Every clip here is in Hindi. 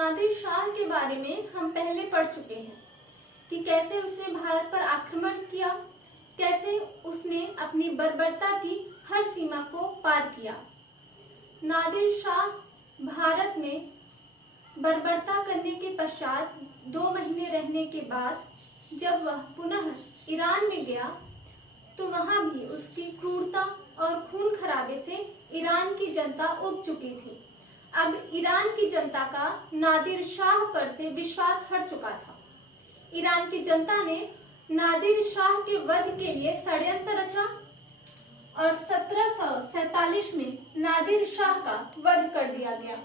नादिर शाह के बारे में हम पहले पढ़ चुके हैं कि कैसे उसने भारत पर आक्रमण किया, कैसे उसने अपनी बर्बरता की हर सीमा को पार किया। नादिर शाह भारत में बर्बरता करने के पश्चात 2 महीने रहने के बाद जब वह पुनः ईरान में गया तो वहां भी उसकी क्रूरता और खून खराबे से ईरान की जनता उब चुकी थी। अब ईरान की जनता का नादिर शाह पर से विश्वास हट चुका था। ईरान की जनता ने नादिर शाह के वध के लिए षड्यंत्र रचा और 1747 में नादिर शाह का वध कर दिया गया।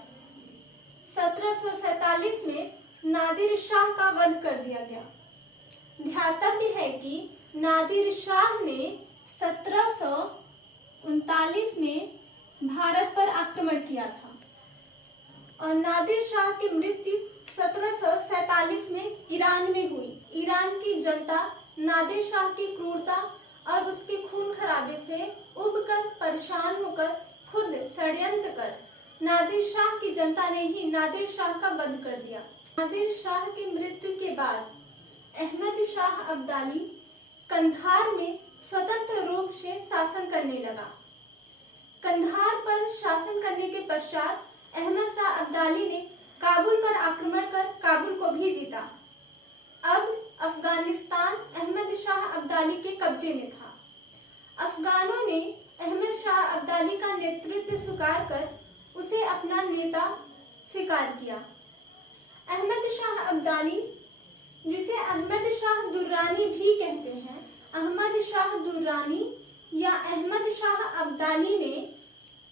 1747 में नादिर शाह का वध कर दिया गया। ध्यातव्य है कि नादिर शाह ने 1739 में भारत पर आक्रमण किया था और नादिर शाह की मृत्यु 1747 में ईरान में हुई। ईरान की जनता नादिर शाह की क्रूरता और उसके खून खराबे से उबकर परेशान होकर खुद षड्यंत्र कर नादिर शाह की जनता ने ही नादिर शाह का वध कर दिया। नादिर शाह की मृत्यु के बाद अहमद शाह अब्दाली कंधार में स्वतंत्र रूप से शासन करने लगा। कंधार पर शासन करने के पश्चात अहमद शाह अब्दाली ने काबुल पर आक्रमण कर काबुल को भी जीता। अब अफगानिस्तान अहमद शाह अब्दाली के कब्जे में था। अफगानों ने अहमद शाह अब्दाली का नेतृत्व स्वीकार कर उसे अपना नेता स्वीकार किया। अहमद शाह अब्दाली, जिसे अहमद शाह दुर्रानी भी कहते हैं, अहमद शाह दुर्रानी या अहमद शाह अब्दाली ने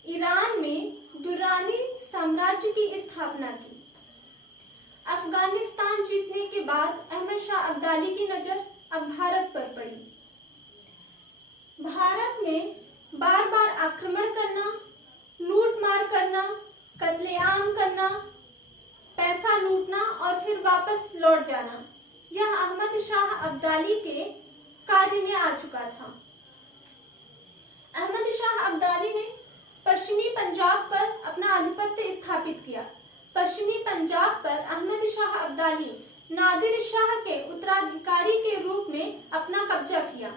ईरान में दुर्रानी साम्राज्य की स्थापना की। अफगानिस्तान जीतने के बाद अहमद शाह अब्दाली की नजर अब भारत पर पड़ी। भारत में बार बार आक्रमण करना, लूटमार करना, कत्लेआम करना, पैसा लूटना और फिर वापस लौट जाना, यह अहमद शाह अब्दाली के कार्य में आ चुका था। अहमद शाह अब्दाली ने पश्चिमी पंजाब पर अपना आधिपत्य स्थापित किया। पश्चिमी पंजाब पर अहमद शाह अब्दाली नादिर शाह के उत्तराधिकारी के रूप में अपना कब्जा किया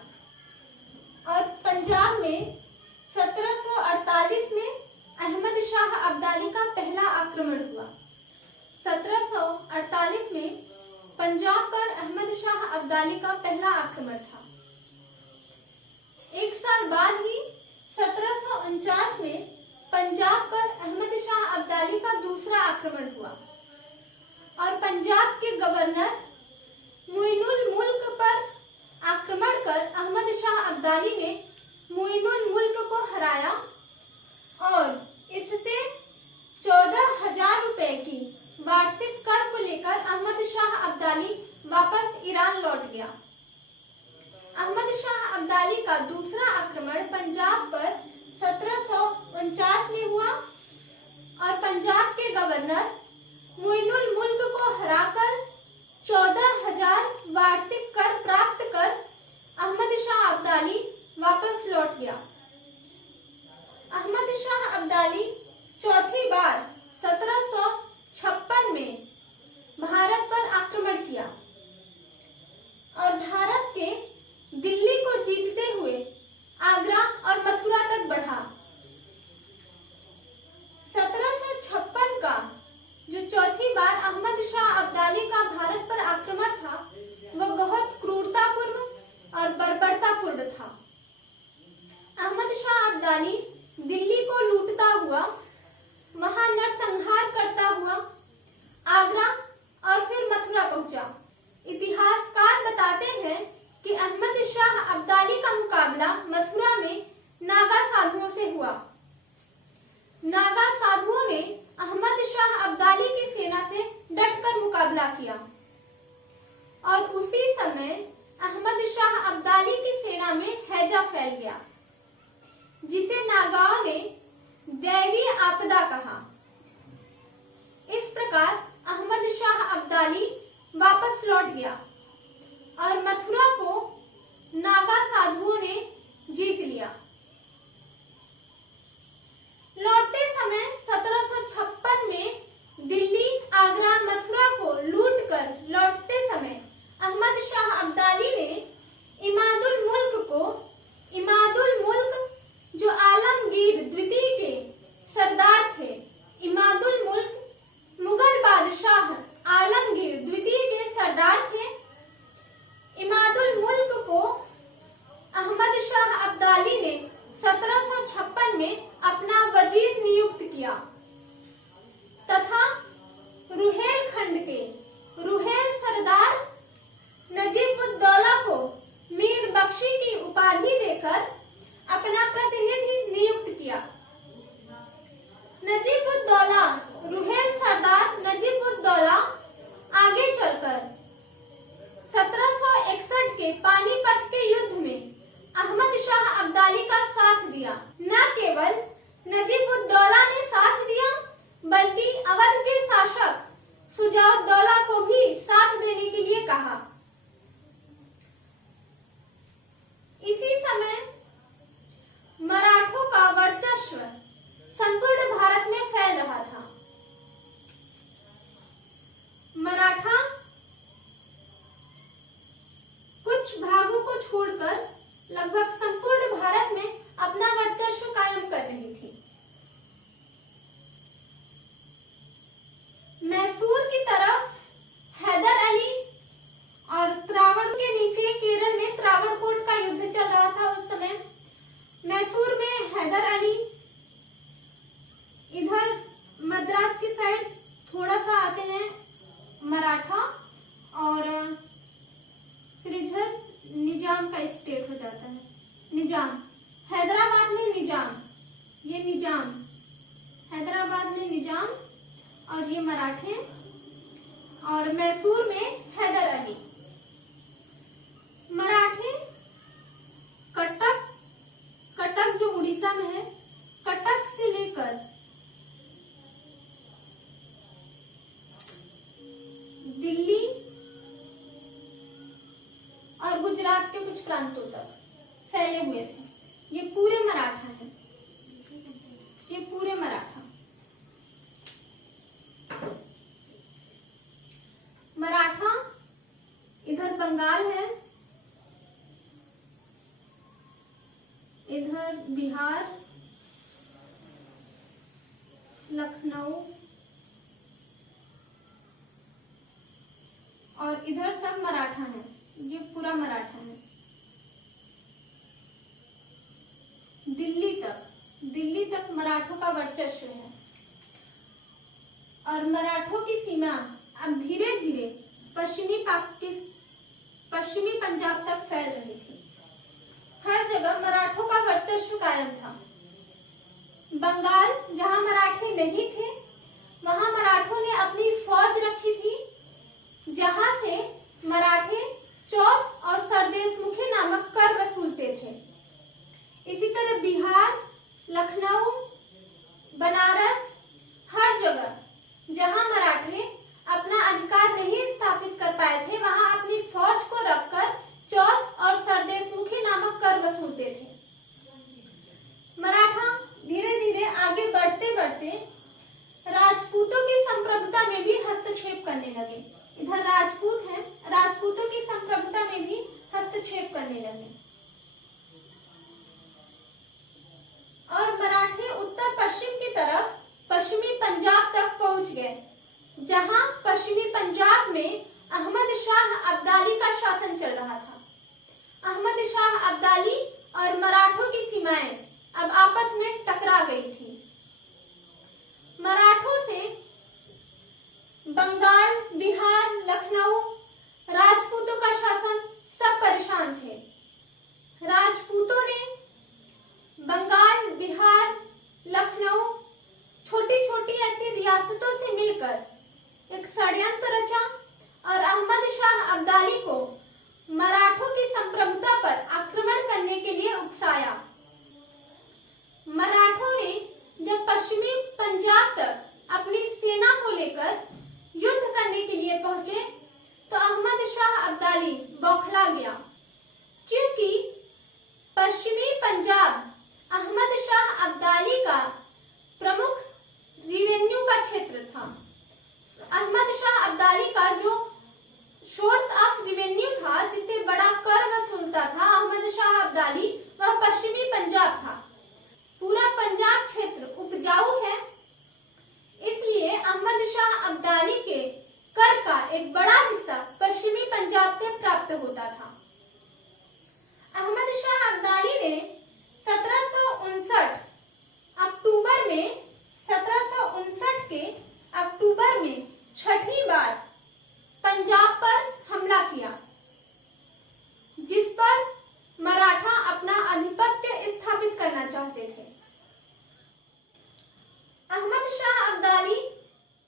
और पंजाब में 1748 में अहमद शाह अब्दाली का पहला आक्रमण हुआ। 1748 में पंजाब पर अहमद शाह अब्दाली का पहला आक्रमण था। एक साल बाद ही 1749 में पंजाब पर अहमद शाह अब्दाली का दूसरा आक्रमण हुआ और पंजाब के गवर्नर मुइनुल मुल्क पर आक्रमण कर अहमद शाह अब्दाली ने मुइनुल मुल्क को हराया और इससे 14,000 रुपए की वार्षिक कर को लेकर अहमद शाह अब्दाली वापस ईरान लौट गया। अहमद शाह अब्दाली का दूसरा आक्रमण पंजाब पर 1749 में हुआ और पंजाब के गवर्नर मुइनुल मुल्क को हराकर 14,000 वार्षिक कर प्राप्त कर अहमद शाह अब्दाली वापस लौट गया। अहमद शाह अब्दाली चौथी बार 1756 में भारत पर आक्रमण किया और भारत के दिल्ली को जीतते हुए आगरा और मथुरा तक बढ़ा। 1756 का जो चौथी बार अहमद शाह अब्दाली का भारत पर आक्रमण था वह बहुत क्रूरतापूर्ण और बर्बरतापूर्ण था। अहमद शाह अब्दाली दिल्ली को लूटता हुआ, वहां नरसंहार करता हुआ आगरा और फिर मथुरा पहुंचा। इतिहासकार बताते हैं कि अहमद शाह अब्दाली का मुकाबला मथुरा में नागा साधुओं से हुआ। नागा साधुओं ने अहमद शाह अब्दाली की सेना से डटकर मुकाबला किया और उसी समय अहमद शाह अब्दाली की सेना में हैजा फैल गया, जिसे नागाओं ने दैवी आपदा कहा। इस प्रकार अहमद शाह अब्दाली वापस लौट गया और मथुरा को नागा साधुओं ने जीत लिया। लौटते समय 1756 में दिल्ली, आगरा, छोड़कर लगभग संपूर्ण भारत में अपना वर्चस्व कायम कर रही थी। मैसूर की तरफ हैदर अली और त्रावण के नीचे केरल में त्रावणकोट का युद्ध चल रहा था उस समय। मैसूर में हैदर अली, इधर मद्रास की साइड थोड़ा सा आते हैं मराठा, और फिर इधर निजाम का स्टेट हो जाता है, निजाम। हैदराबाद में निजाम, ये निजाम, हैदराबाद में निजाम और ये मराठे, और मैसूर में हैदर अली। मराठे कटक जो उड़ीसा में है, कटक से लेकर दिल्ली और गुजरात के कुछ प्रांतों तक फैले हुए थे। ये पूरे मराठा हैं, ये पूरे मराठा। मराठा इधर बंगाल है, इधर बिहार, लखनऊ, और इधर सब मराठा है, ये पूरा मराठा है। दिल्ली तक मराठों का वर्चस्व है, और मराठों की सीमा अब धीरे धीरे पश्चिमी पंजाब तक फैल रही थी। हर जगह मराठों का वर्चस्व कायम था। बंगाल, जहां मराठी नहीं थे, वहां मराठों ने अपनी फौज रखी थी, जहां से मराठे चौथ और सरदेशमुखी नामक कर वसूलते थे। इसी तरह बिहार, लखनऊ, बनारस, हर जगह जहां मराठे अपना अधिकार नहीं स्थापित कर पाए थे, वहां अपनी फौज को रखकर चौथ और सरदेशमुखी नामक कर वसूलते थे। मराठा धीरे धीरे आगे बढ़ते बढ़ते राजपूतों की संप्रभुता में भी हस्तक्षेप करने लगे। इधर राजपूत हैं, राजपूतों की संप्रभुता में भी हस्तक्षेप करने लगे, और मराठे उत्तर पश्चिम की तरफ पश्चिमी पंजाब तक पहुंच गए, जहां पश्चिमी पंजाब में अहमद शाह अब्दाली का शासन चल रहा था। अहमद शाह अब्दाली और मराठों की सीमाएं अब आपस में टकरा गई थी। मराठों से बंगाल, बिहार, लखनऊ, राजपूतों का शासन सब परेशान थे। राजपूतों ने बंगाल, बिहार, लखनऊ, छोटी छोटी ऐसी रियासतों से मिलकर एक षड्यंत्र रचा और अहमद शाह अब्दाली को मराठों की संप्रभुता पर आक्रमण करने के लिए उकसाया। मराठों ने जब पश्चिमी पंजाब तक अपनी सेना को लेकर युद्ध करने के लिए पहुंचे, तो अहमद शाह अब्दाली बौखला गया, क्योंकि पश्चिमी पंजाब अहमद शाह अब्दाली का प्रमुख रेवेन्यू का क्षेत्र था। अहमद शाह अब्दाली का जो सोर्स ऑफ रेवेन्यू था, जिससे बड़ा कर वसूलता था अहमद शाह अब्दाली, वह पश्चिमी पंजाब था। पूरा पंजाब क्षेत्र उपजाऊ है, इसलिए अहमद शाह अब्दाली के कर का एक बड़ा हिस्सा पश्चिमी पंजाब से प्राप्त होता था। अहमद शाह अब्दाली ने 1759 के अक्टूबर में छठी बार पंजाब पर हमला किया, जिस पर मराठा अपना आधिपत्य स्थापित करना चाहते थे। अहमद शाह अब्दाली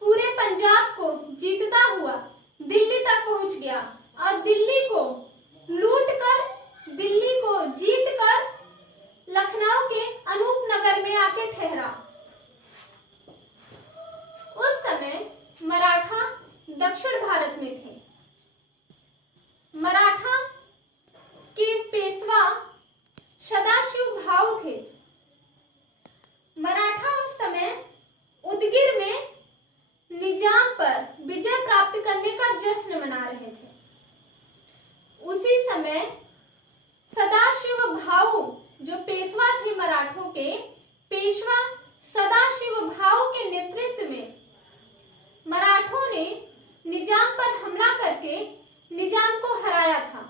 पूरे पंजाब को जीतता हुआ दिल्ली तक पहुंच गया और दिल्ली को लूटकर, दिल्ली को जीतकर लखनऊ के अनूपनगर में आके ठहरा। उस समय मराठा दक्षिण भारत में थे। मराठा के पेशवा सदाशिव भाऊ थे। मराठा उस समय उदगिर में निजाम पर विजय प्राप्त करने का जश्न मना रहे थे। उसी समय सदाशिव भाऊ जो पेशवा थे मराठों के, पेशवा सदाशिव भाऊ के नेतृत्व में मराठों ने निजाम पर हमला करके निजाम को हराया था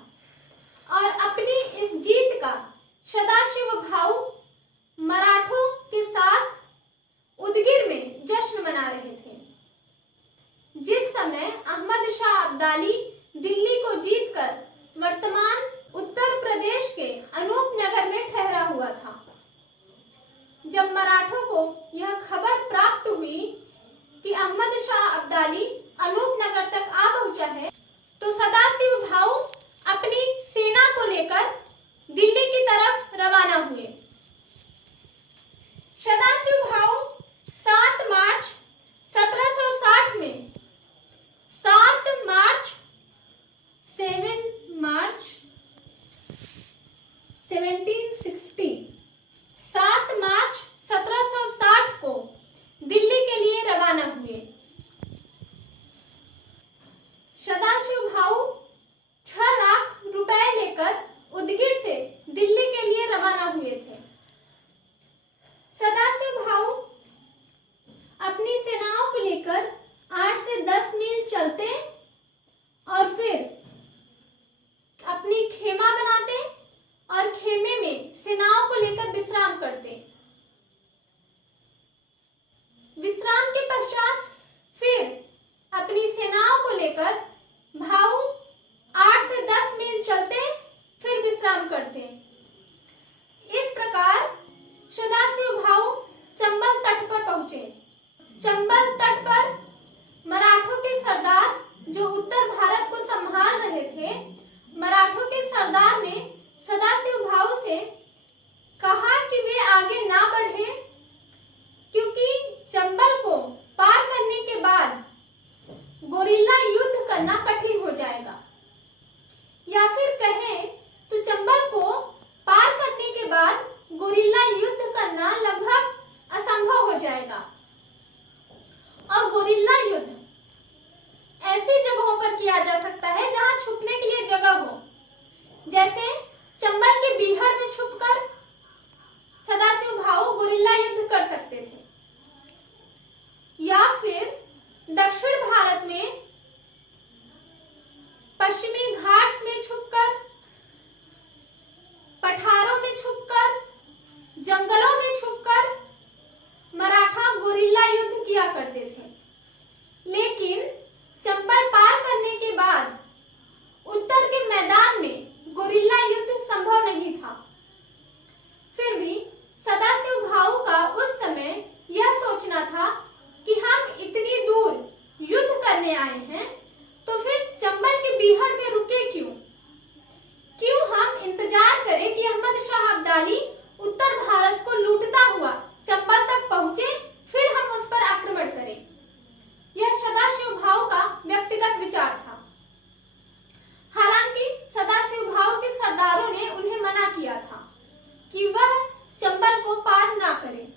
और अपनी इस जीत का सदाशिव भाऊ मराठों के साथ उदगिर में जश्न मना रहे थे। जिस समय अहमद शाह अब्दाली दिल्ली को जीतकर वर्तमान उत्तर प्रदेश के अनूपनगर में ठहरा हुआ था। जब मराठों को यह खबर प्राप्त हुई कि अहमद शाह अब्दाली अनूपनगर तक आ पहुंचा है, तो सदाशिव भाऊ अपनी सेना को लेकर दिल्ली की तरफ रवाना हुए। सदाशिव भाऊ 7 मार्च 1760 में 7 मार्च 1760 को दिल्ली के लिए रवाना हुए। सदाशिव भाऊ 6 लाख रुपए लेकर उदगिर से दिल्ली के लिए रवाना हुए थे। सदाशिव भाऊ अपनी सेनाओं को लेकर 8 से 10 मील चलते और फिर अपनी खेमा बनाते और खेमे में सेनाओं को लेकर विश्राम करते। विश्राम के पश्चात फिर अपनी सेनाओं को लेकर भाऊ 8 से 10 मील चलते, फिर विश्राम करते। इस प्रकार सदाशिव भाऊ चंबल तट पर पहुंचे। चंबल तट पर मराठों के सरदार जो उत्तर भारत को संभाल रहे थे, मराठों के सरदार ने सदाशिव भाऊ से कहा कि वे आगे ना बढ़े, क्योंकि चंबल को पार करने के बाद गोरिल्ला युद्ध करना कठिन हो जाएगा, या फिर कहें तो चंबल को पार करने के बाद गोरिल्ला युद्ध करना लगभग असंभव हो जाएगा। और गोरिल्ला युद्ध ऐसी जगहों पर किया जा सकता है जहां छुपने के लिए जगह हो, जैसे चंबल के बीहड़ में छुपकर सदाशिव भाऊ गोरिल्ला युद्ध कर सकते थे, या फिर दक्षिण भारत में पश्चिमी घाट में छुपकर, पठारों में छुपकर, जंगलों में छुपकर मराठा गोरिल्ला युद्ध किया करते थे। लेकिन चंबल पार करने के बाद उत्तर के मैदान में गोरिल्ला युद्ध संभव नहीं था। फिर भी सदाशिव भाऊ का उस समय यह सोचना था कि हम इतनी दूर युद्ध करने आए हैं, तो फिर चंबल के बीहड़ में रुके क्यों हम इंतजार करें कि अहमद शाह अब्दाली उत्तर भारत को लूटता हुआ चंबल तक पहुंचे, फिर हम उस पर आक्रमण करें। यह सदाशिव भाऊ का व्यक्तिगत विचार था। हालांकि सदाशिव भाऊ के सरदारों ने उन्हें मना किया था कि वह चंबल को पार ना करें।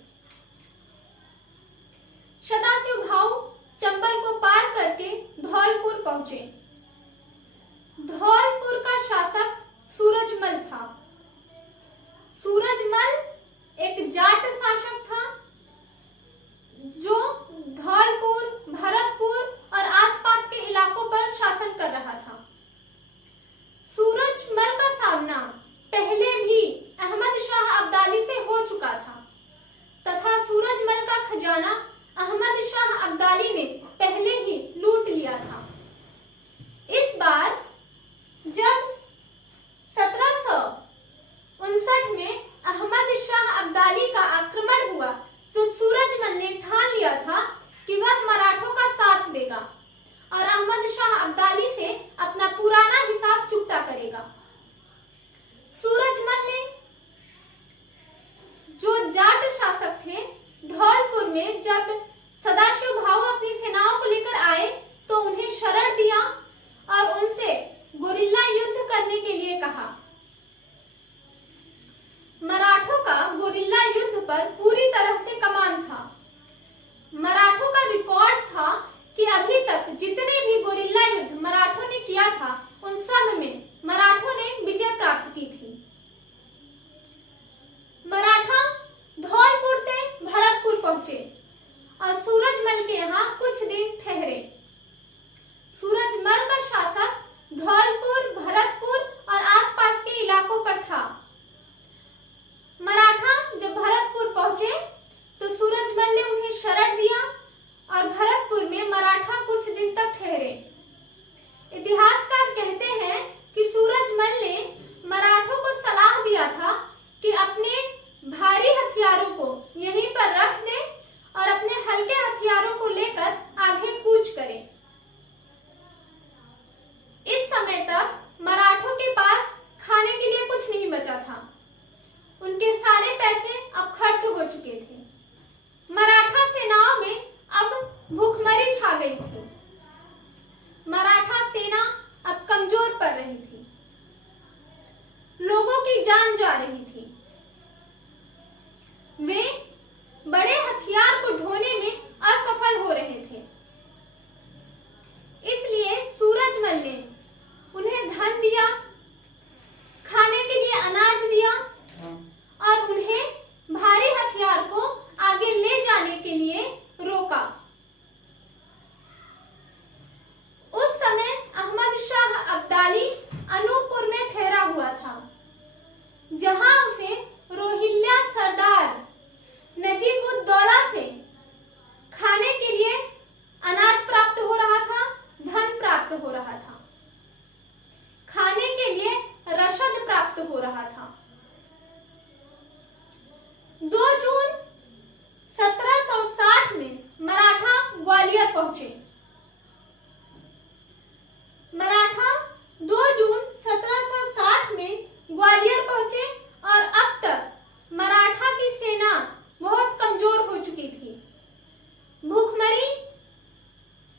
सदाशिव भाऊ चंबल को पार करके धौलपुर पहुंचे। धौलपुर का शासक सूरजमल था। सूरजमल एक जाट शासक था जो धौलपुर, भरतपुर और आसपास के इलाकों पर शासन कर रहा था। सूरजमल का सामना पहले भी अहमद शाह अब्दाली से हो चुका था तथा सूरजमल का खजाना अहमद शाह अब्दाली ने पहले ही लूट लिया था। इस बार जब 1759 में अहमद शाह अब्दाली का आक्रमण हुआ, तो सूरजमल ने ठान लिया था कि वह मराठों का साथ देगा और अहमद शाह अब्दाली से अपना पुराना हिसाब चुकता करेगा। सूरजमल ने, जो जाट शासक थे, धौलपुर में जब सदाशिव भाऊ अपनी सेनाओं को लेकर आए तो उन्हें शरण दिया और उनसे गोरिल्ला युद्ध करने के लिए कहा। मराठों का गोरिल्ला युद्ध पर पूरी तरह से कमान था। मराठों का रिकॉर्ड था कि अभी तक जितने भी गोरिल्ला युद्ध मराठों ने किया था, उन सब में मराठों ने विजय प्राप्त की थी। जा रही थी। वे बड़े हथियार को ढोने में असफल हो रहे थे। इसलिए सूरजमल ने उन्हें धन दिया, खाने के लिए अनाज दिया और उन्हें भारी हथियार को आगे ले जाने के लिए रोका। उस समय अहमद शाह अब्दाली अनूपपुर में ठहरा हुआ था, जहां उसे रोहिल्ला सरदार नजीब-उद-दौला से खाने के लिए अनाज प्राप्त हो रहा था, धन प्राप्त हो रहा था, खाने के लिए रशद प्राप्त हो रहा था। 2 जून 1760 में मराठा ग्वालियर पहुंचे। मराठा 2 जून 1760 में ग्वालियर पहुंचे और अब तक मराठा की सेना बहुत कमजोर हो चुकी थी। भूखमरी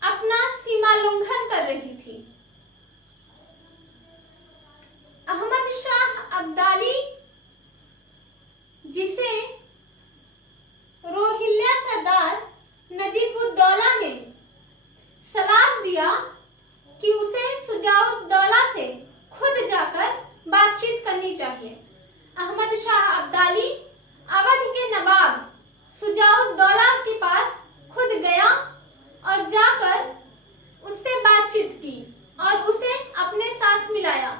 अपना सीमा उल्लंघन कर रही थी। अहमद शाह अब्दाली, जिसे रोहिल्ला सरदार नजीब-उद-दौला ने सलाह दिया कि उसे शुजा-उद-दौला से खुद जाकर बातचीत करनी चाहिए। अहमद शाह अब्दाली अवध के नवाब शुजा-उद-दौला के पास खुद गया और जाकर उससे बातचीत की और उसे अपने साथ मिलाया।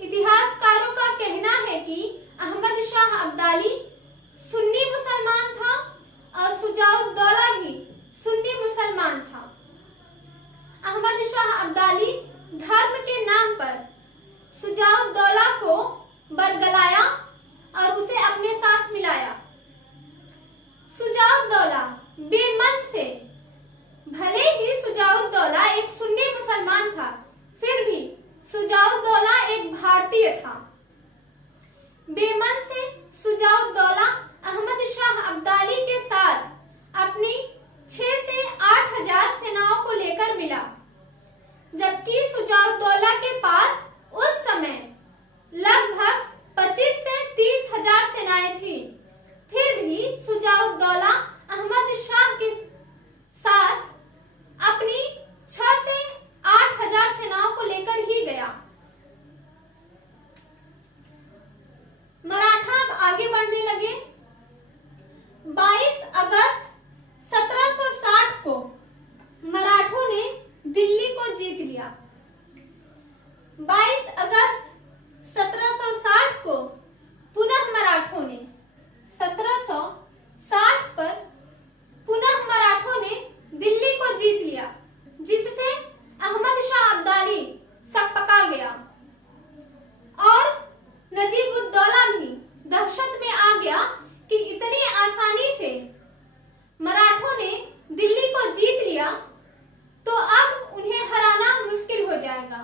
इतिहासकारों का कहना है कि अहमद शाह अब्दाली सुन्नी मुसलमान था और शुजा-उद-दौला भी सुन्नी मुसलमान था। अहमद शाह अब्दाली धर्म के नाम पर शुजा-उद-दौला को बरगलाया और उसे अपने साथ मिलाया। शुजा-उद-दौला बेमन से, भले ही शुजा-उद-दौला एक सुन्नी मुसलमान था, फिर भी शुजा-उद-दौला एक भारतीय था। बेमन से शुजा-उद-दौला अहमद शाह अब्दाली के साथ अपनी 6 से 8 हजार सेनाओं को लेकर मिला, जबकि शुजा-उद-दौला के पास उस समय लगभग 25 से 30 हजार सेनाएं थी। फिर भी शुजा-उद-दौला अहमद शाह के साथ अपनी 6 से 8 हजार सेनाओं को लेकर ही गया। मराठा अब आगे बढ़ने लगे। 22 अगस्त 1760 को मराठों ने दिल्ली को जीत लिया। 22 अगस्त 1760 को पुनः मराठों ने 1760 पर पुनः मराठों ने दिल्ली को जीत लिया, जिससे अहमद शाह अब्दाली सकपका गया और नजीब-उद-दौला भी दहशत में आ गया कि इतनी आसानी से मराठों ने दिल्ली को जीत लिया तो अब उन्हें हराना मुश्किल हो जाएगा।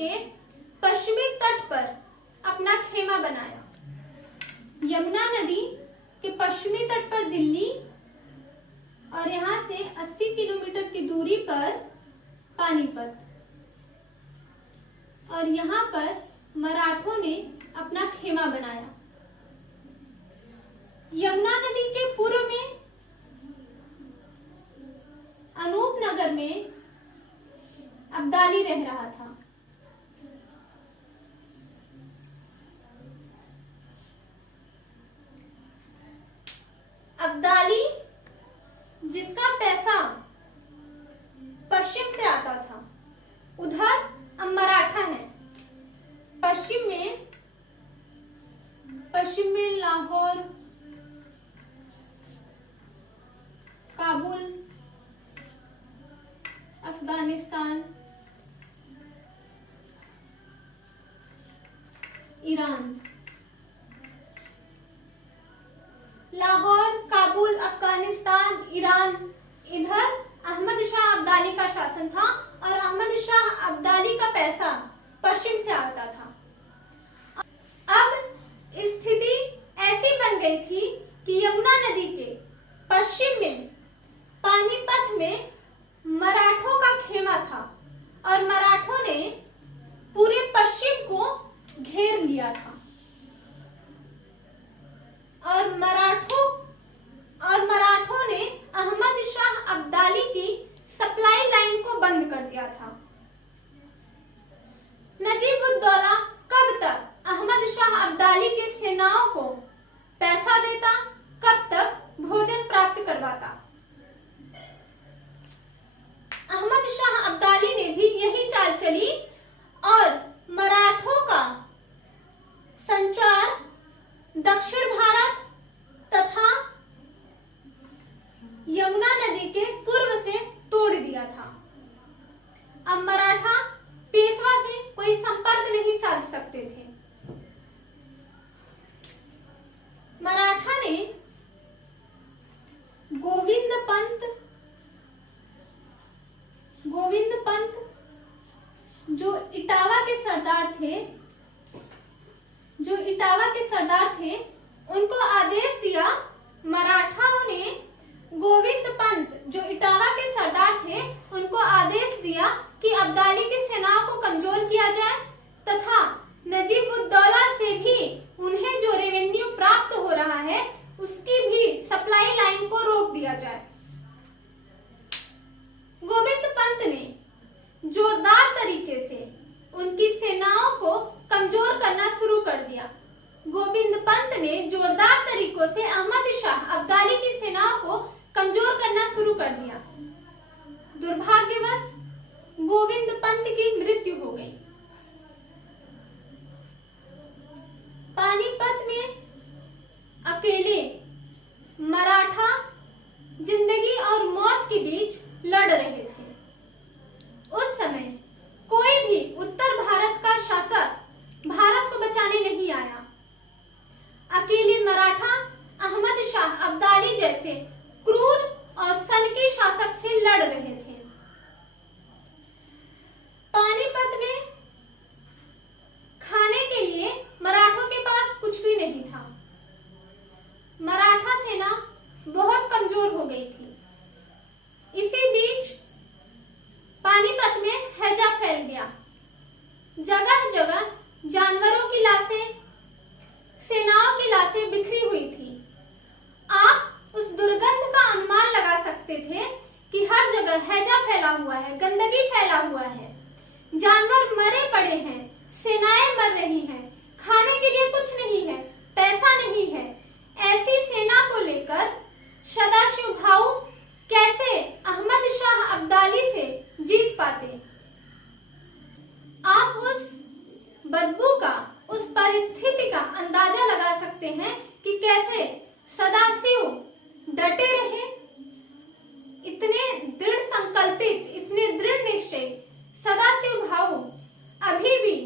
के पश्चिमी तट पर अपना खेमा बनाया। यमुना नदी के पश्चिमी तट पर दिल्ली और यहाँ से 80 किलोमीटर की दूरी पर पानीपत, और यहाँ पर मराठों ने अपना खेमा बनाया। यमुना नदी के पूर्व में अनूपनगर में अब्दाली रह रहा था। अब्दाली जिसका पैसा पश्चिम से आता था, उधर अब मराठा है। पश्चिम में लाहौर, काबुल, अफगानिस्तान, ईरान। लाहौर, काबुल, अफगानिस्तान, ईरान, इधर अहमद शाह अब्दाली का शासन था और अहमद शाह अब्दाली का पैसा पश्चिम से आता था। अब स्थिति ऐसी बन गई थी कि यमुना नदी के पश्चिम में पानीपत में मराठों का खेमा था और मराठों ने पूरे पश्चिम को घेर लिया था और मराठों ने अहमद शाह अब्दाली की सप्लाई लाइन को बंद कर दिया था। नजीब-उद-दौला कब तक अहमद शाह अब्दाली के सेनाओं को पैसा देता, कब तक भोजन प्राप्त करवाता। अहमद शाह अब्दाली ने भी यही चाल चली और मराठों का संचार दक्षिण भारत तथा यमुना नदी के पूर्व से तोड़ दिया था। अब मराठा पेशवा से कोई संपर्क नहीं साध सकते थे। मराठा ने गोविंद पंत जो इटावा के सरदार थे, उनको आदेश दिया। मराठाओं ने गोविंद पंत जो इटावा के सरदार थे, उनको आदेश दिया कि अब्दाली की सेनाओं को कमजोर किया जाए तथा नजीब-उद-दौला से भी उन्हें जो रेवेन्यू प्राप्त हो रहा है उसकी भी सप्लाई लाइन को रोक दिया जाए। गोविंद पंत ने जोरदार तरीके से उनकी सेनाओं को कमजोर करना शुरू कर दिया। गोविंद पंत ने जोरदार तरीकों से अहमद शाह अब्दाली की सेनाओं को कमजोर करना शुरू कर दिया। दुर्भाग्यवश गोविंद पंत की मृत्यु हो गई। पानीपत में अकेले मराठा जिंदगी और मौत के बीच लड़ रहे थे। उस समय कोई भी उत्तर भारत का शासक भारत को बचाने नहीं आया। अकेले मराठा अहमद शाह अब्दाली जैसे क्रूर और सनकी शासक से लड़ रहे थे। पानीपत में खाने के लिए मराठों के पास कुछ भी नहीं था। मराठा सेना बहुत कमजोर हो गई थी। इसी बीच पानीपत में हैजा फैल गया। जगह जगह जानवरों की लाशें, सेनाओं की लाशें बिखरी हुई थी। आप उस दुर्गंध का अनुमान लगा सकते थे कि हर जगह हैजा फैला हुआ है, गंदगी फैला हुआ है, जानवर मरे पड़े हैं, सेनाएं मर रही हैं, खाने के लिए कुछ नहीं है, पैसा नहीं है। ऐसी सेना को लेकर सदाशिव भाऊ कैसे अहमद शाह अब्दाली से जीत पाते। आप उस बदबू का, उस परिस्थिति का अंदाजा लगा सकते हैं कि कैसे सदाशिव डटे रहे। इतने दृढ़ संकल्पित, इतने दृढ़ निश्चय सदाशिव भाऊ अभी भी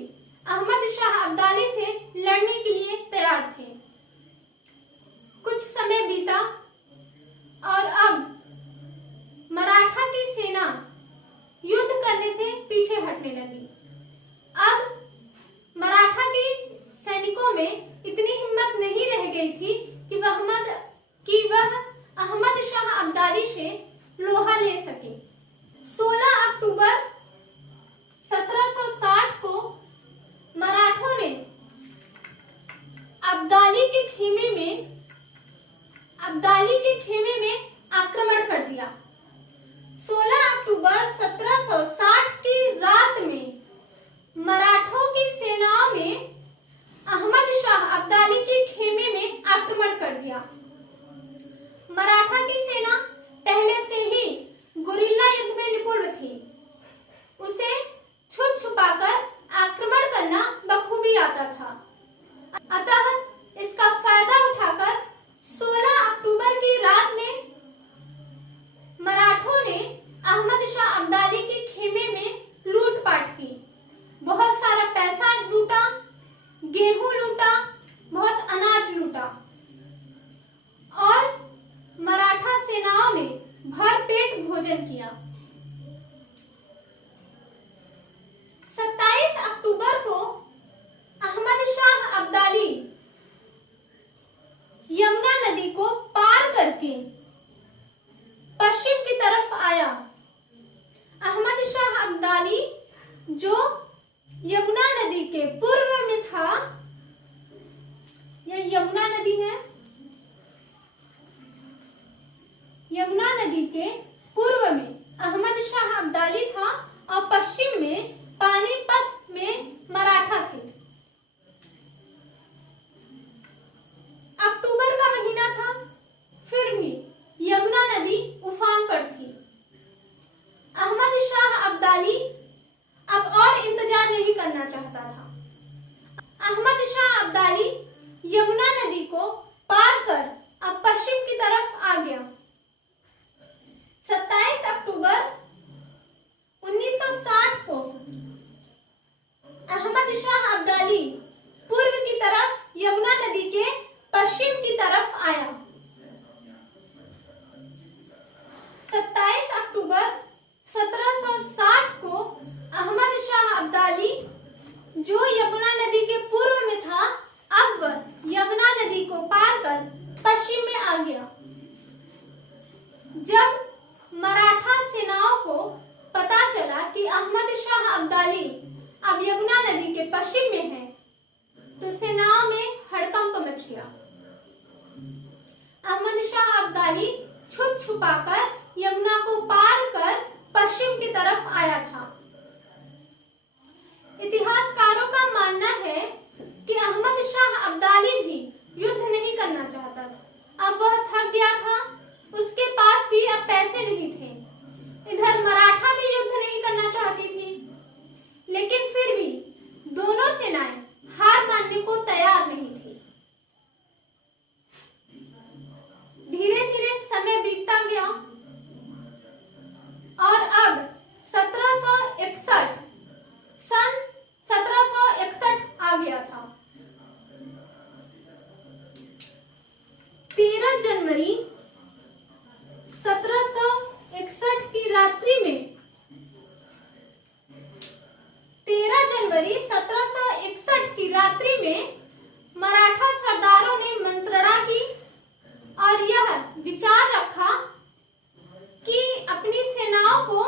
अहमद शाह अब्दाली से लड़ने के लिए तैयार थे। कुछ समय बीता और अब मराठा की सेना युद्ध करने से पीछे हटने लगी। अब अब्दाली जो यमुना नदी के पूर्व में था, यह यमुना नदी है, यमुना नदी के पूर्व में अहमद शाह अब्दाली था और पश्चिम में पानीपत में मराठा थे। अक्टूबर का महीना था, फिर भी यमुना नदी उफान पर थी। अहमद शाह अब्दाली अब और इंतजार नहीं करना चाहता था। अहमद शाह अब्दाली यमुना नदी को पार कर अब पश्चिम की तरफ आ गया। 27 अक्टूबर 1960 को अहमद शाह अब्दाली पूर्व की तरफ यमुना नदी के पश्चिम की तरफ आया। 27 अक्टूबर 1760 को अहमद शाह अब्दाली जो यमुना नदी के पूर्व में था, अब वह यमुना नदी को पार कर पश्चिम में आ गया। जब मराठा सेनाओं को पता चला कि अहमद शाह अब्दाली अब यमुना नदी के पश्चिम में है, तो सेनाओं में हड़कंप मच गया। अहमद शाह अब्दाली छुप छुपाकर यमुना को पार कर पश्चिम की तरफ आया था। इतिहासकारों का मानना है कि अहमद शाह अब्दाली भी युद्ध नहीं करना चाहता था। अब वह थक गया था, उसके पास भी अब पैसे नहीं थे। इधर मराठा भी युद्ध नहीं करना चाहती थी, लेकिन फिर भी दोनों सेनाएं हार मानने को तैयार नहीं थी। धीरे धीरे समय बीतता गया और अब 1761 सन 1761 आ गया था। 13 जनवरी 1761 की रात्रि में 13 जनवरी 1761 की रात्रि में मराठा सरदारों ने मंत्रणा की और यह विचार रखा कि अपनी सेनाओं को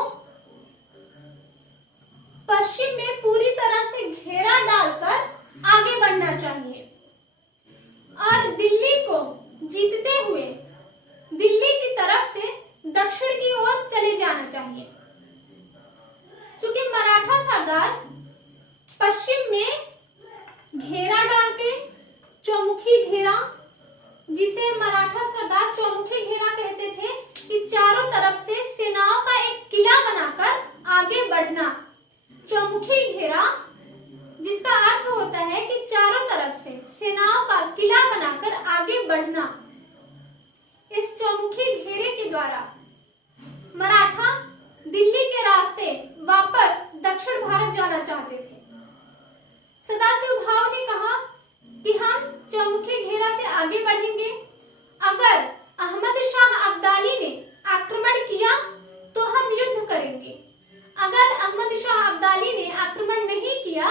पश्चिम में पूरी तरह से घेरा डालकर आगे बढ़ना चाहिए और दिल्ली को जीतते हुए दिल्ली की तरफ से दक्षिण की ओर चले जाना चाहिए। चूंकि मराठा सरदार पश्चिम में घेरा डाल के चौमुखी घेरा, जिसे मराठा सरदार चौमुखी घेरा कहते थे, कि चारों तरफ से सेनाओं का एक किला बनाकर आगे बढ़ना। चौमुखी घेरा जिसका अर्थ होता है कि चारों तरफ से सेनाओं का किला बनाकर आगे बढ़ना। इस चौमुखी घेरे के द्वारा मराठा दिल्ली के रास्ते वापस दक्षिण भारत जाना चाहते थे। सदाशिव भाऊ ने कहा कि हम चौमुखी घेरा से आगे बढ़ेंगे। अगर अहमद शाह अब्दाली ने आक्रमण किया तो हम युद्ध करेंगे, अगर अहमद शाह अब्दाली ने आक्रमण नहीं किया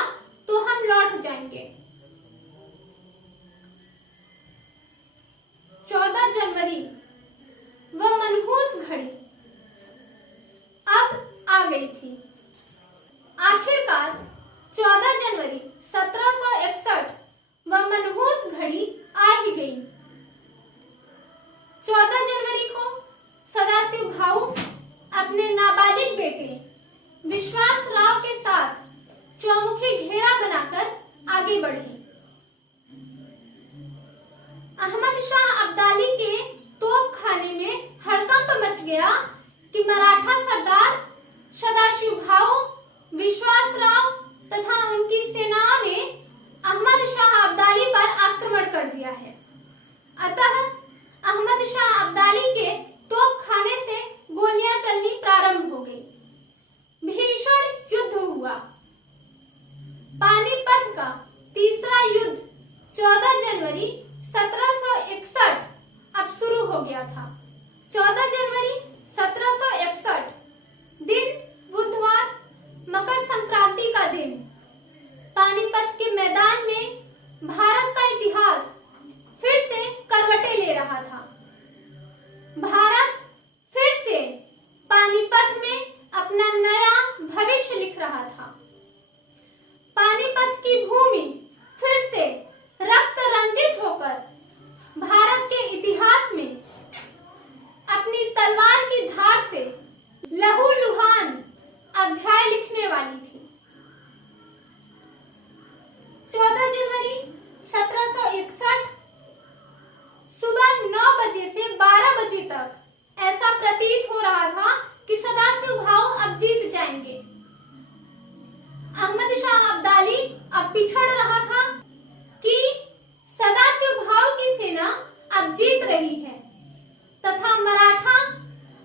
तो हम लौट जाएंगे। 14 जनवरी वह मनहूस घड़ी अब आ गई थी। आखिरकार 14 जनवरी 1761 वह मनहूस घड़ी आ ही गई। 14 जनवरी को सदाशिव भाऊ अपने नाबालिग बेटे विश्वास राव के साथ चौमुखी घेरा बनाकर आगे बढ़े। अहमद शाह अब्दाली के तोपखाने में हड़कंप मच गया कि मराठा सरदार सदाशिव भाऊ, विश्वास राव तथा उनकी सेनाओं ने अहमद शाह अब्दाली पर आक्रमण कर दिया है। अतः अहमद शाह अब्दाली के तोपखाने से गोलियां चलनी प्रारंभ हो गई। भीषण युद्ध हुआ। पानीपत का तीसरा युद्ध 14 जनवरी 1761 अब शुरू हो गया था। 14 जनवरी 1761 दिन बुधवार, मकर संक्रांति का दिन, अब पिछड़ रहा था कि सदाशिव भाऊ की सेना अब जीत रही है तथा मराठा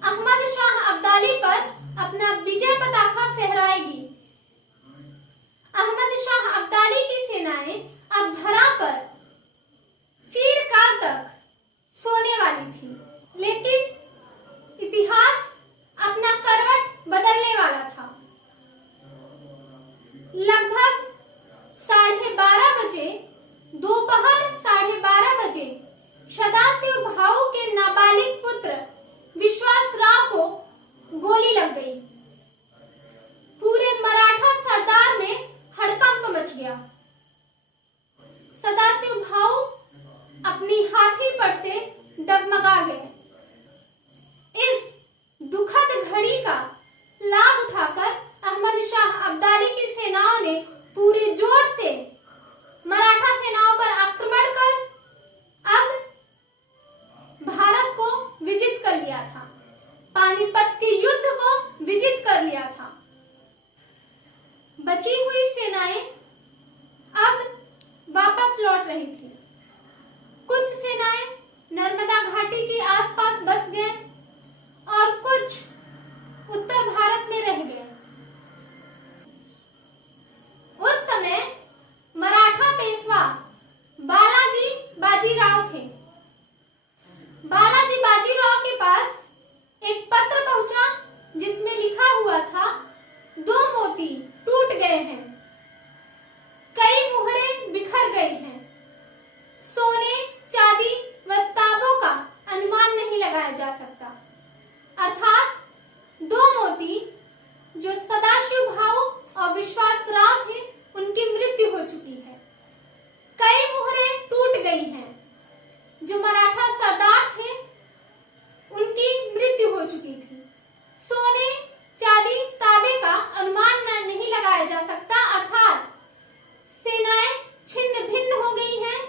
अहमद शाह अब्दाली पर अपना विजय पताका फहराएगी। अहमद शाह अब्दाली की सेनाएं अब धरा पर चिरकाल तक सोने वाली थी, लेकिन इतिहास अपना करवट बदलने वाला था। लगभग 12:30 बजे, दोपहर 12:30 बजे सदाशिव भाऊ के नाबालिग पुत्र विश्वास राव को गोली लग गई। पूरे मराठा सरदार में हड़कंप मच गया। सदाशिव भाऊ अपनी हाथी पर से डगमगा गए। इस दुखद घड़ी का लाभ उठाकर अहमद शाह अब्दाली की सेनाओं ने पूरे जोर से मराठा सेनाओं पर आक्रमण कर अब भारत को विजित कर लिया था, पानीपत के युद्ध को विजित कर लिया था। बची हुई सेनाएं अब वापस लौट रही थी। कुछ सेनाएं नर्मदा घाटी के आसपास बस गए और कुछ उत्तर भारत में रह गए। उस समय मराठा पेशवा बालाजी बाजीराव थे। बालाजी बाजीराव के पास एक पत्र पहुंचा जिसमें लिखा हुआ था, 2 मोती टूट गए हैं, कई मुहरे बिखर गई हैं, सोने चांदी व तांबों का अनुमान नहीं लगाया जा सकता। अर्थात 2 मोती जो सदाशिव भाऊ और विश्वास राव थे उनकी मृत्यु हो चुकी है। कई मुहरे टूट गई हैं, जो मराठा सरदार थे उनकी मृत्यु हो चुकी थी। सोने चांदी तांबे का अनुमान नहीं लगाया जा सकता। अर्थात सेनाएं छिन्न भिन्न हो गई हैं,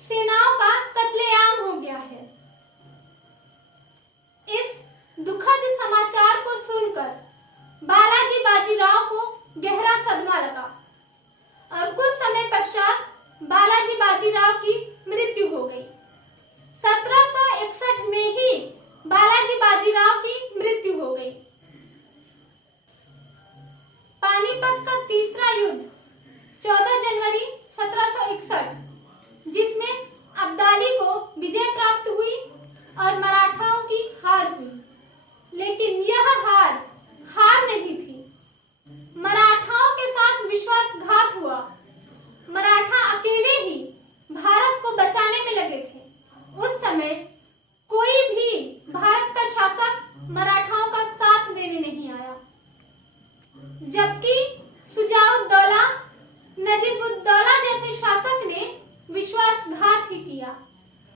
सेनाओं का कत्लेआम हो गया है। इस दुखद समाचार को सुनकर बालाजी बाजीराव को गहरा सदमा लगा और कुछ समय पश्चात बालाजी बाजीराव की मृत्यु हो गई। 1761 में ही बालाजी बाजीराव की मृत्यु हो गई। पानीपत का तीसरा युद्ध 14 जनवरी 1761, जिसमें अब्दाली को विजय प्राप्त हुई और मराठाओं की हार हुई, लेकिन यह हार नहीं थी। मराठाओं के साथ विश्वासघात हुआ। मराठा अकेले ही भारत को बचाने में लगे थे। उस समय कोई भी भारत का शासक मराठाओं का साथ देने नहीं आया, जबकि शुजाउद्दौला, नजीबुद्दौला जैसे शासक ने विश्वासघात ही किया।